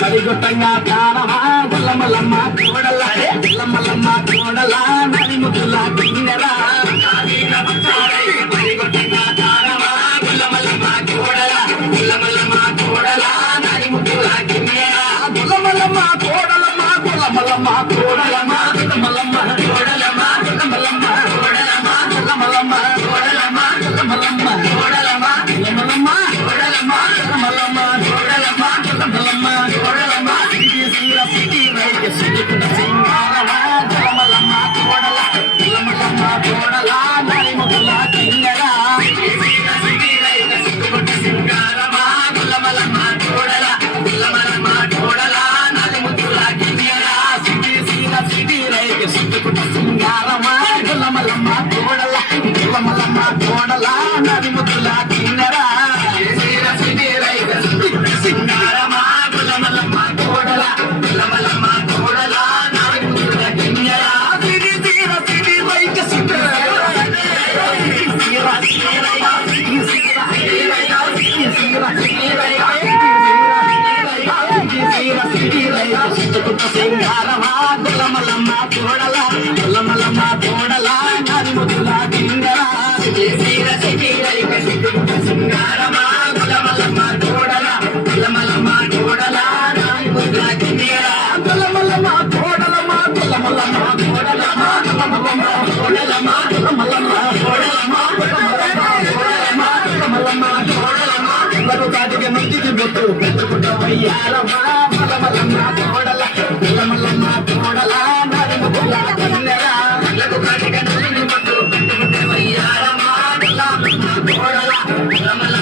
పరిగొట్టంగా తానమా గుల్లమల్లమ్మ కోడల గుల్లమల్లమ్మ కోడల నది ముద్దుల కిన్నెరా పరిగొట్టంగా తానమా గుల్లమల్లమ్మ కోడల గుల్లమల్లమ్మ కోడల నది ముద్దుల కిన్నెరా గుల్లమల్లమ్మ కోడలమ్మ గుల్లమల్లమ్మ కోడలమ్మ గుల్లమల్లమ్మ కోడలమ్మ గుల్లమల్లమ్మ కోడలమ్మ గుల్లమల్లమ్మ కోడలమ్మ గుల్లమల్లమ్మ కోడలమ్మ గుల్లమల్లమ్మ కోడలమ్మ గుల్లమల్లమ్మ కోడలమ్మ గుల్లమల్లమ్మ గుల్లమల్లమ్మ కోడల గుల్లమల్లమ్మ కోడల నది ముద్దుల కిన్నెరా సింగారమా గుల్లమల్లమ్మ కోడల గుల్లమల్లమ్మ కోడల నది ముద్దుల కిన్నెరా గుల్లమల్లమ్మ కోడలమ్మ గుల్లమల్లమ్మ కోడలమ్మ గుల్లమల్లమ్మ కోడలమ్మ గుల్లమల్లమ్మ కోడలమ్మ గుల్లమల్లమ్మ గుల్లమల్లమ్మ కోడలమ్మ కాటికి మంచికి బొట్టు పెట్టుకుంటామయ్యారమ్మ గుల్లమల్లమ్మ కోడల గుల్లమల్లమ్మ కోడల నది ముద్దుల కిన్నెరా కాటికి మంచికి బొట్టు పెట్టుకుంటామయ్యారమ్మ గుల్లమల్లమ్మ కోడల గుల్లమల్లమ్మ